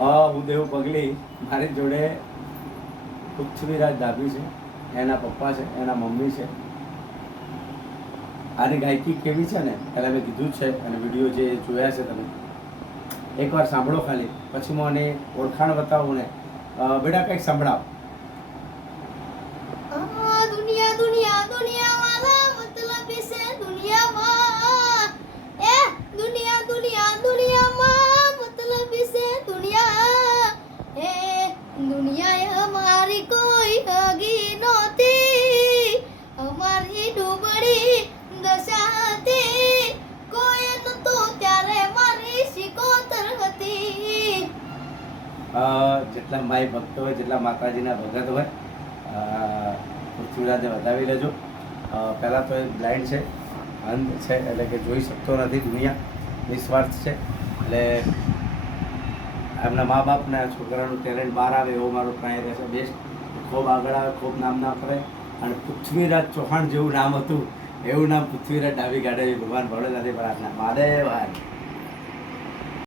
હા, હું દેવ પગલી. મારી જોડે પૃથ્વીરાજ ડાભી છે, એના પપ્પા છે, એના મમ્મી છે. આની ગાયકી કેવી છે ને? પહેલાં મેં કીધું છે અને વીડિયો જે જોયા છે તમે. એકવાર સાંભળો ખાલી. પછી આને ઓળખાણ બતાવું ને. બેટા કંઈક સંભળાવ. દુનિયા અમારી કોઈ હગી નહોતી. અમારી ડૂબડી દશા હતી. કોઈ નતો ત્યારે મારી શિકોતર હતી. જેટલા માય ભક્તો હોય, જેટલા માતાજીના ભગત હોય પૃથ્વીરાજને વધાવી લેજો. પહેલાં તો એ બ્લાઇન્ડ છે, અંધ છે, એટલે કે જોઈ શકતો નથી દુનિયા. નિસ્વાર્થ છે, એટલે એમના મા બાપના છોકરાનું ટેલેન્ટ બહાર આવે એવો મારો ટ્રાય રહેશે. બેસ્ટ. ખૂબ આગળ આવે, ખૂબ નામ ના કરે. અને પૃથ્વીરાજ ચૌહાણ જેવું નામ હતું, એવું નામ પૃથ્વીરાજ ડાબી ગાડે ભગવાન ભોળેનાથે પ્રાર્થના મહાદેવ હાર